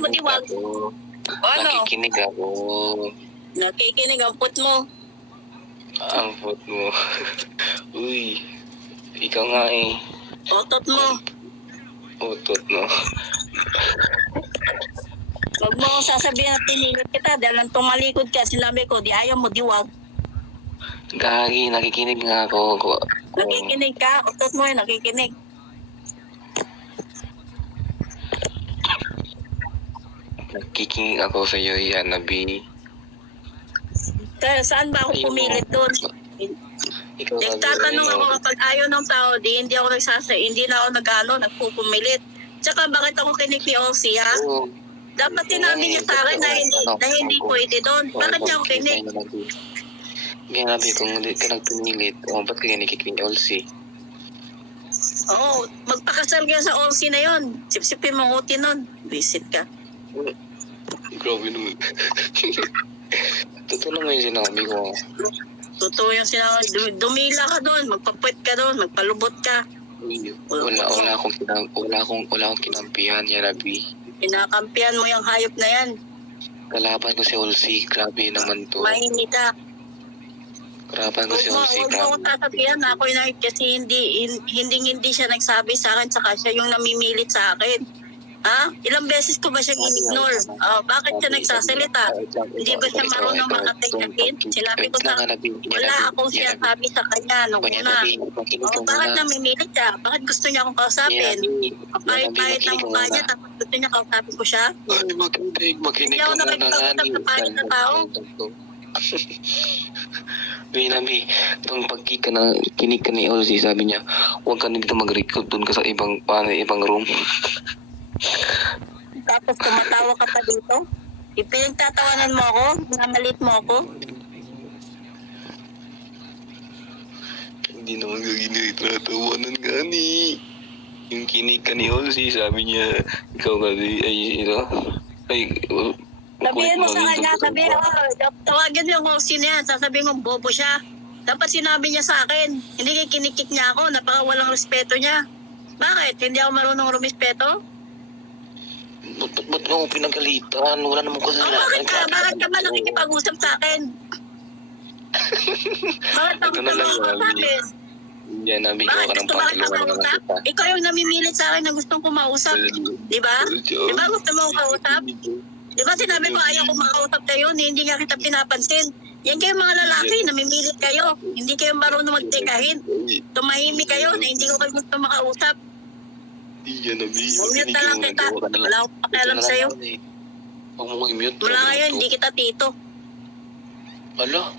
mo diwag. Ano? Nakikinig ako. Nakikinig ang put mo. Ang foot mo. Uy, ikaw nga eh. Otot mo. Utot no. Huwag mo akong sasabihin na tinilit kita dahil nang tumalikod ka, sinabi ko, di ayaw mo diwag. Gagi, nakikinig nga ako. Nakikinig ka, otot mo yun, nakikinig. Nakikinig ako sa iyo, Yanabi. Kaya saan ba ako pumilit doon? Ikaw nga, Nagtatanong ako kapag ayaw ng tao, hindi ako hindi na ako nagpupumilit. Tsaka bakit ako kinig ni Osi, ha? Oo. Dapat sinabi niya sa akin na hindi pwede doon. Bakit niya ako kinig? Yanabi, kung hindi ka nagpumilit, ba't ka nakikinig Olsi? Oo, magpakasal ka sa Osi na yon. Sip-sipin mo uti nun. Visit ka. Grabe naman. Totoo naman yung sinabi ko. Totoo yung sinabi. Dumila ka doon, magpapuit ka doon, magpalubot ka. Wala akong kinampihan, Yanabi. Pinakampihan mo yung hayop na yan. Kalaban ko si Olsi, grabe naman to. Mainit ka. Kalaban ko si Olsi, Huwag mo akong sasabihan na ako na kasi hindi siya nagsabi sa akin saka siya yung namimilit sa akin. Ha? Ilang beses ko ba siyang in-ignore? Bakit siya nagsasalita? Hindi ba siya marunong makatingin? Sinabi ko sa wala akong sinasabi sa kanya nung una. Bakit namimilit siya? Bakit gusto niya akong kausapin? Kahit ang mukha niya, tapos gusto niya kausapin ko siya? Makinig ka muna nga ni. Nabi, itong pagkinig ka ni Olsi, sabi niya, huwag ka na dito mag-record doon ka sa ibang room. Tapos tumatawa ka pa dito? Ipinagtatawanan mo ako? Namalit mo ako? Hindi naman gaginit na tawanan nga ni. Yung kinig ka ni Olsi, sabi niya, ikaw ka Sabihin mo sa kanya, tawagin mo kung sino yan, sasabihin mo bobo siya. Dapat sinabi niya sa akin, hindi kinikik niya ako, napaka walang respeto niya. Bakit? Hindi ako marunong rumispeto? Ba't mo pinagalitan? Wala namang kasalanan. Bakit ka ba nakikipag-usap sa akin? Bakit ako tumawag? Yan, nabigyan ka ng pangalawa na kita. Ikaw yung namimilit sa akin na gustong kumausap. Di ba? Di ba gusto mo kausap? Di ba sinabi ko ayaw ko makausap kayo, hindi nga kita pinapansin. Yan kayo mga lalaki, namimilit kayo. Hindi kayo marunong magtikahin. Tumahimik kayo na hindi ko kayo gusto makausap. Yan, nabigyan. Mute na lang kita. Wala akong pakialam sa'yo. Huwag mo i-mute. Wala ngayon, hindi kita tito. Ala?